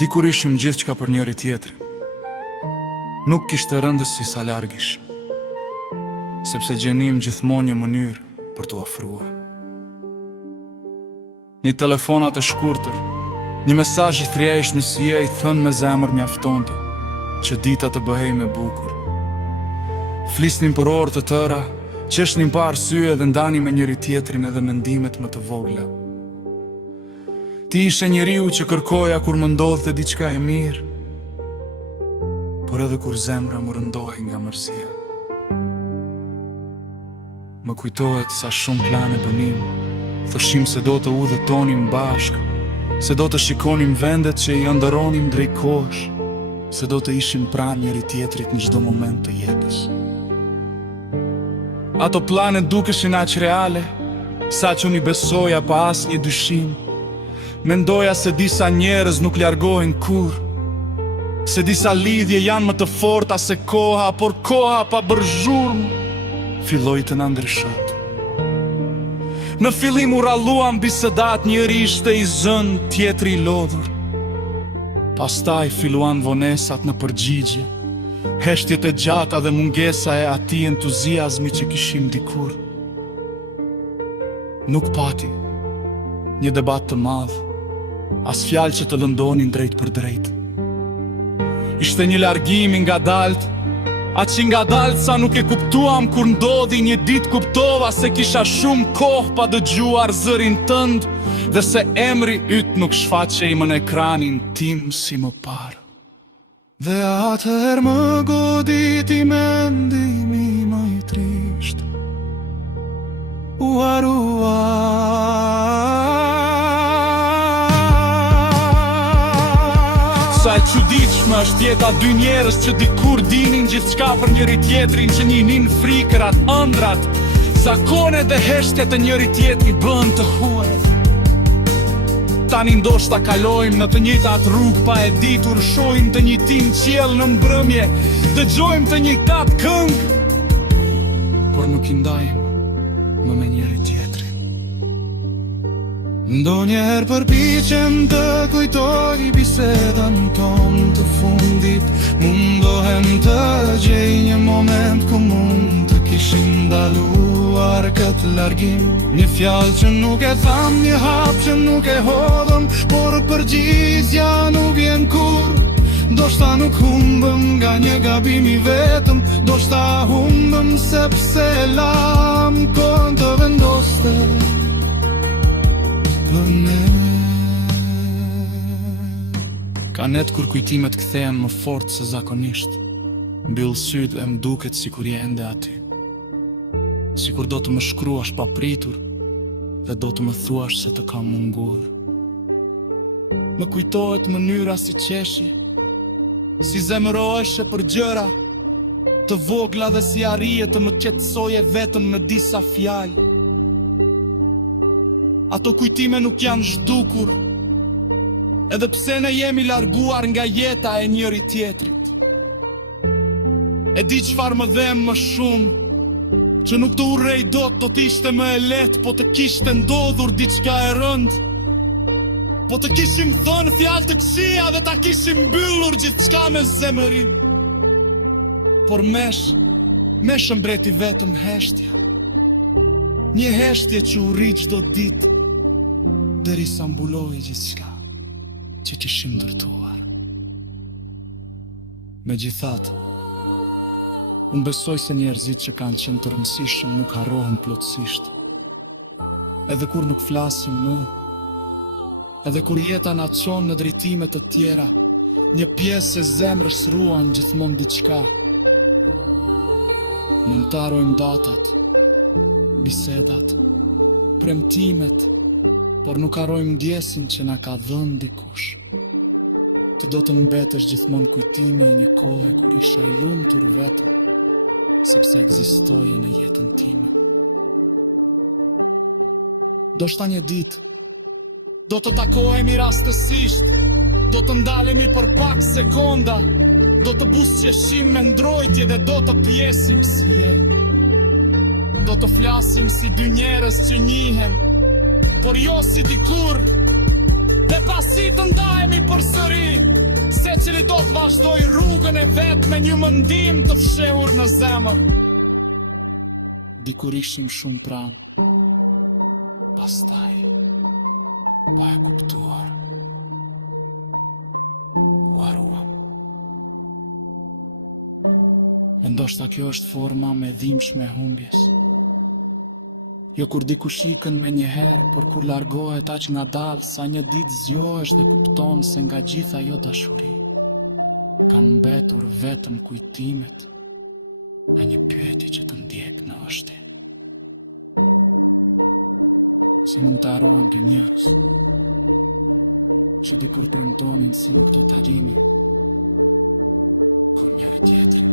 Dikur ishim gjithçka për njëri tjetrin. Nuk kishte rëndësi sa larg ishim, sepse gjenim gjithmonë një mënyrë për t'u ofruar. Një telefonat e shkurtër, një mesazh i thjesht në sije i thënë me zemër mjaftonte që dita të bëhej me bukur. Flisnim për orë të tëra, qeshnim pa arsye dhe ndanim me njëri tjetrin edhe mendimet më të vogla. Ti ishe njeriu që kërkoja kur më ndodhte diçka e mirë, por edhe kur zemra më rëndohej nga mërsia. Më kujtohet sa shumë plane bënim, thoshim se do të udhëtonim bashkë, se do të shikonim vendet që i ëndërronim drejt kohësh, se do të ishim pranë njëri tjetrit në çdo moment të jetës. Ato plane dukeshin aq reale, sa që unë i besoja pa asnjë dyshim. Mendoja se disa njerëz nuk largohen kur, se disa lidhje janë më të forta se koha, por koha pa bërë zhurmë filloi të na ndryshonte. Në fillim u ralluam bisedat, njëri ishte i zënë, tjetri i lodhur. Pastaj filluan vonesat në përgjigje, heshtjet e gjata dhe mungesa e atij entuziazmi që kishim dikur. Nuk pati një debat të madh, as fjalë që të lëndonin drejt për drejt. Ishte një largim i ngadalt, aq i ngadalt sa nuk e kuptuam kur ndodhi. Një ditë kuptova se kisha shumë kohë pa dëgjuar zërin tënd dhe se emri yt nuk shfaqej më në ekranin tim si më parë. Dhe atëherë më goditi mendimi më i trisht, u harua. Sa e çuditshme është jeta dy njerëz që dikur dinin gjithçka për njëri tjetrin, që njinin frikërat, ëndrat, zakonet dhe heshtjet të njëri tjetrit bën të huaj. Tani ndoshta kalojmë në të njëjtat rrugë pa e ditur, shohim të njëjtin qiell në mbrëmje, dëgjojmë të njëjtat këngë, por nuk i ndajmë më me njëri tjetrin. Ndonjëherë përpiqem të kujtoj bisedën tonë të fundit, mundohem të gjej një moment ku mund të kishim ndaluar këtë largim. Një fjalë që nuk e tham, një hap që nuk e hodhëm, por përgjigja nuk vjen kur. Ndoshta nuk humbëm nga një gabim i vetëm, ndoshta humbëm sepse lam kohën të vendoste për ne. Ka net kur kujtimet kthehen më fort se zakonisht. Mbyll syt dhe m'duket sikur je ende aty, sikur do të më shkruash pa pritur dhe do të më thuash se të kam munguar. Më kujtohet mënyra si qeshi, si zemëroheshe për gjëra të vogla dhe si arrije të më qetësoje vetëm në disa fjalë. Ato kujtime nuk janë zhdukur, edhe pse ne jemi larguar nga jeta e njëri tjetrit. E di çfarë më dhem më shumë, që nuk të urrej dot, do t'ishte më e lehtë po të kishte ndodhur diçka e rëndë, po të kishim thënë fjalë të këqija dhe ta kishim mbyllur gjithçka me zemërim. Por mesh mbreti vetëm heshtja, një heshtje që u rri çdo ditë, derisa mbuloi gjithçka që kishim ndërtuar. Megjithatë, unë besoj se njerëzit që kanë qenë të rëndësishëm nuk harrohen plotësisht. Edhe kur nuk flasim më, edhe kur jeta na çon në drejtime të tjera, një pjesë e zemrës ruan gjithmonë diçka. Mund të harrojmë datat, bisedat, premtimet, por nuk harrojmë ndjesin që na ka dhënë dikush. Ti do të mbetesh gjithmonë kujtimi i një kohe kur isha i lumtur vetëm, sepse ekzistoje në jetën time. Ndoshta një ditë do të takohemi rastësisht, do të ndalemi për pak sekonda, do të buzëqeshim me ndrojtje dhe do të pjesim si je. Do të flasim si dy njerëz që njihen, por jo si dikur, dhe pasi të ndajemi përsëri. Se cili do të vazhdoj rrugën e vet me një mendim të fshehur në zemër. Dikur ishim shumë pranë, pastaj pa e kuptuar, u haruam. E ndoshta kjo është forma me dhimbshme e humbjes. Jo kur dikush ikën me njëherë, por kur largohet aq ngadalë sa një ditë zgjohesh dhe kupton se nga gjitha ajo dashuri kanë mbetur vetëm kujtimet e një pyetje që të ndjek në vështim. Si mund të harrohen të njerëz që dikur premtonin se nuk do të arrini kur njëri tjetrin